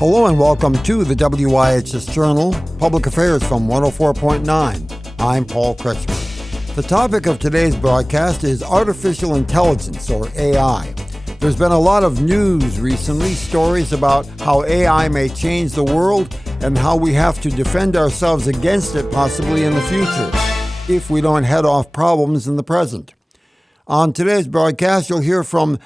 Hello and welcome to the WIHS Journal, Public Affairs from 104.9. I'm Paul Kretschmer. The topic of today's broadcast is artificial intelligence, or AI. There's been a lot of news recently, stories about how AI may change the world and how we have to defend ourselves against it possibly in the future, if we don't head off problems in the present. On today's broadcast, you'll hear from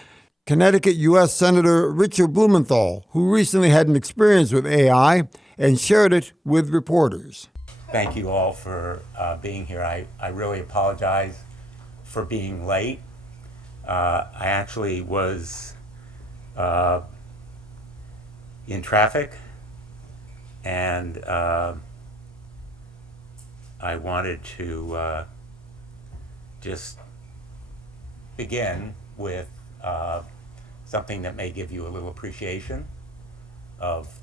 Connecticut U.S. Senator Richard Blumenthal, who recently had an experience with AI and shared it with reporters. Thank you all for being here. I really apologize for being late. I actually was in traffic, and I wanted to just begin with something that may give you a little appreciation of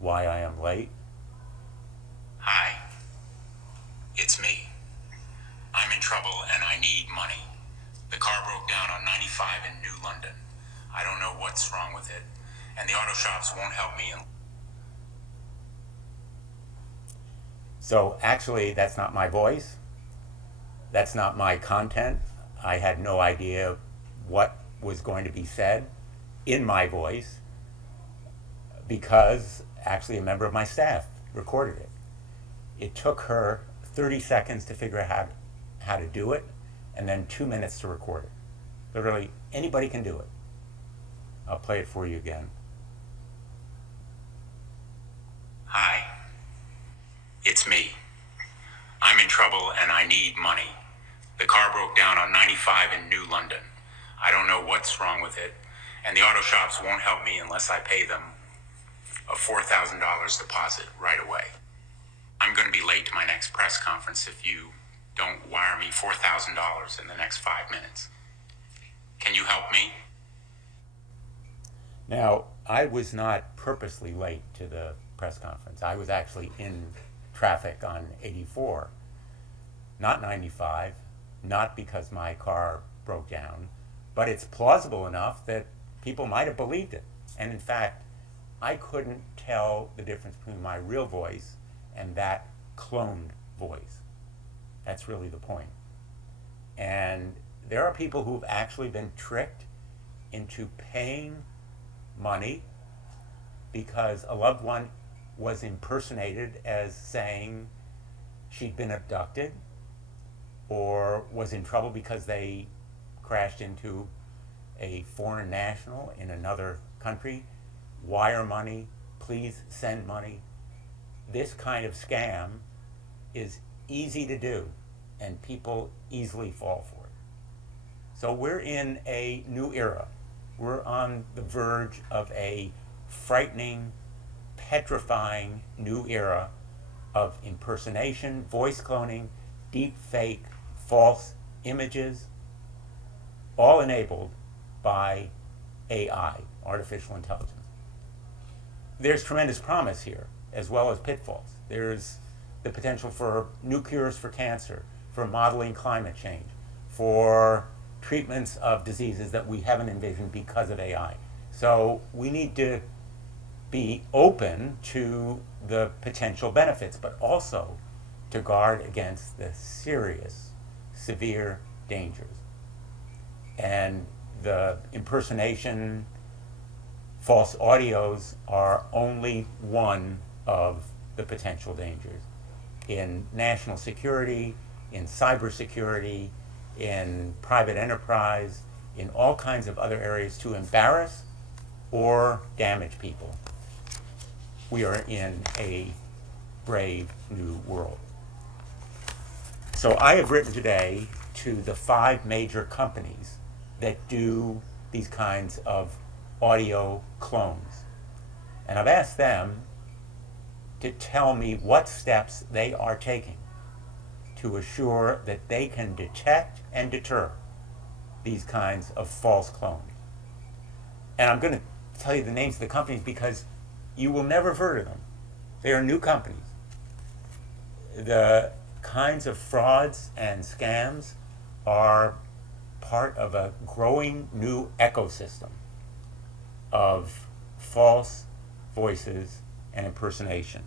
why I am late. Hi, it's me. I'm in trouble and I need money. The car broke down on 95 in New London. I don't know what's wrong with it, and the auto shops won't help me. So actually, that's not my voice. That's not my content. I had no idea what was going to be said in my voice because actually a member of my staff recorded it. It took her 30 seconds to figure out how to do it, and then 2 minutes to record it. Literally, anybody can do it. I'll play it for you again. Hi, it's me. I'm in trouble and I need money. The car broke down on 95 in New London. I don't know what's wrong with it, and the auto shops won't help me unless I pay them a $4,000 deposit right away. I'm going to be late to my next press conference if you don't wire me $4,000 in the next 5 minutes. Can you help me? Now, I was not purposely late to the press conference. I was actually in traffic on 84, not 95, not because my car broke down, but it's plausible enough that people might have believed it. And in fact, I couldn't tell the difference between my real voice and that cloned voice. That's really the point. And there are people who've actually been tricked into paying money because a loved one was impersonated as saying she'd been abducted or was in trouble because they crashed into a foreign national in another country. Wire money, please send money. This kind of scam is easy to do, and people easily fall for it. So we're in a new era. We're on the verge of a frightening, petrifying new era of impersonation, voice cloning, deep fake, false images, all enabled by AI, artificial intelligence. There's tremendous promise here, as well as pitfalls. There's the potential for new cures for cancer, for modeling climate change, for treatments of diseases that we haven't envisioned because of AI. So we need to be open to the potential benefits, but also to guard against the serious, severe dangers. And the impersonation, false audios are only one of the potential dangers in national security, in cybersecurity, in private enterprise, in all kinds of other areas to embarrass or damage people. We are in a brave new world. So I have written today to the 5 major companies that do these kinds of audio clones. And I've asked them to tell me what steps they are taking to assure that they can detect and deter these kinds of false clones. And I'm going to tell you the names of the companies because you will never have heard of them. They are new companies. The kinds of frauds and scams are part of a growing new ecosystem of false voices, and impersonation.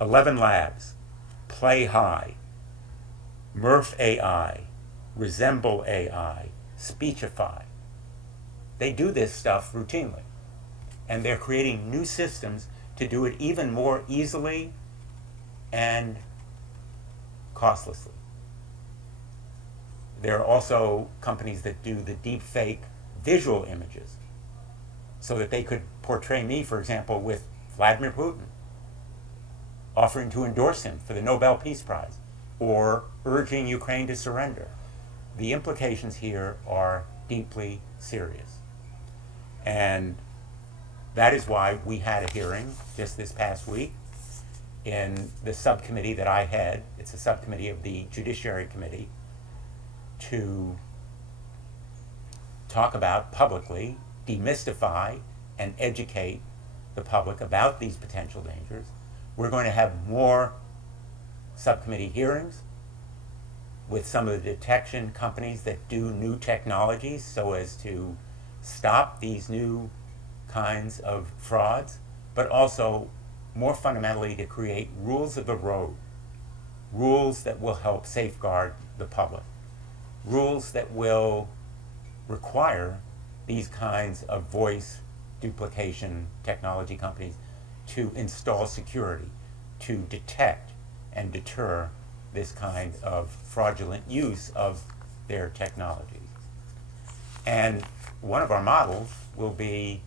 11 Labs, Play High, Murph AI, Resemble AI, Speechify. They do this stuff routinely, and they're creating new systems to do it even more easily and costlessly. There are also companies that do the deep fake visual images so that they could portray me, for example, with Vladimir Putin, offering to endorse him for the Nobel Peace Prize, or urging Ukraine to surrender. The implications here are deeply serious. And that is why we had a hearing just this past week in the subcommittee that I head. It's a subcommittee of the Judiciary Committee, to talk about publicly, demystify, and educate the public about these potential dangers. We're going to have more subcommittee hearings with some of the detection companies that do new technologies so as to stop these new kinds of frauds, but also more fundamentally to create rules of the road, rules that will help safeguard the public, rules that will require these kinds of voice duplication technology companies to install security, to detect and deter this kind of fraudulent use of their technologies. And one of our models will be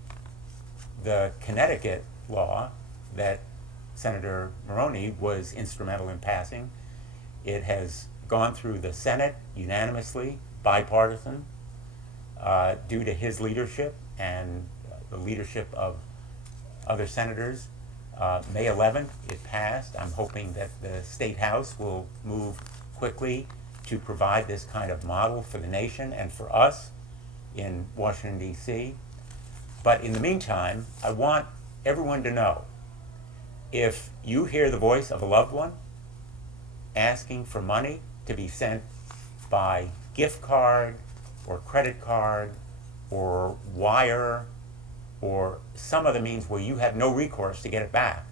the Connecticut law that Senator Maroney was instrumental in passing. It has gone through the Senate unanimously, bipartisan, due to his leadership and the leadership of other senators. May 11th, it passed. I'm hoping that the State House will move quickly to provide this kind of model for the nation and for us in Washington, D.C. But in the meantime, I want everyone to know, if you hear the voice of a loved one asking for money to be sent by gift card or credit card or wire or some other means where you have no recourse to get it back,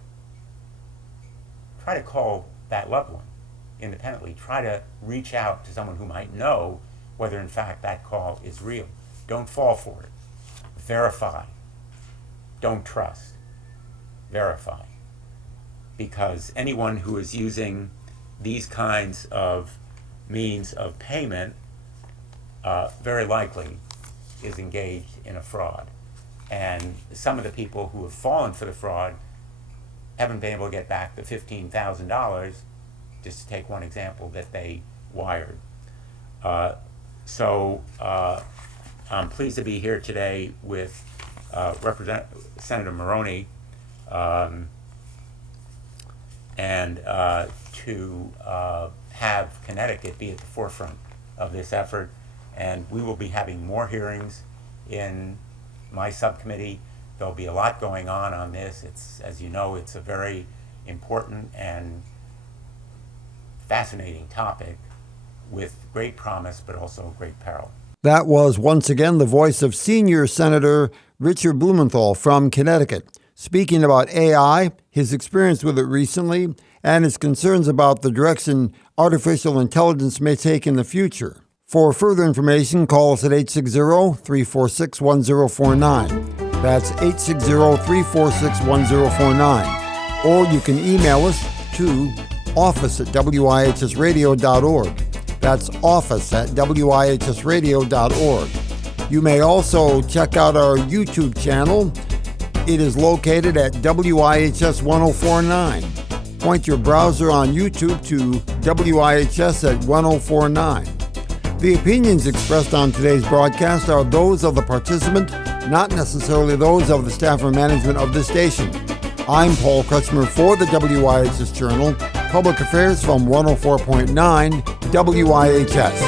try to call that loved one independently. Try to reach out to someone who might know whether in fact that call is real. Don't fall for it. Verify. Don't trust. Verify. Because anyone who is using these kinds of means of payment very likely is engaged in a fraud. And some of the people who have fallen for the fraud haven't been able to get back the $15,000, just to take one example, that they wired. So I'm pleased to be here today with Senator Maroney and to have Connecticut be at the forefront of this effort. And we will be having more hearings in my subcommittee. There'll be a lot going on this. It's, as you know, it's a very important and fascinating topic with great promise, but also great peril. That was once again the voice of Senior Senator Richard Blumenthal from Connecticut, speaking about AI, his experience with it recently, and his concerns about the direction artificial intelligence may take in the future. For further information, call us at 860-346-1049. That's 860-346-1049. Or you can email us to office@wihsradio.org. That's office@wihsradio.org. You may also check out our YouTube channel. It is located at WIHS 1049. Point your browser on YouTube to WIHS at 1049. The opinions expressed on today's broadcast are those of the participant, not necessarily those of the staff or management of the station. I'm Paul Kretschmer for the WIHS Journal, Public Affairs from 104.9 WIHS.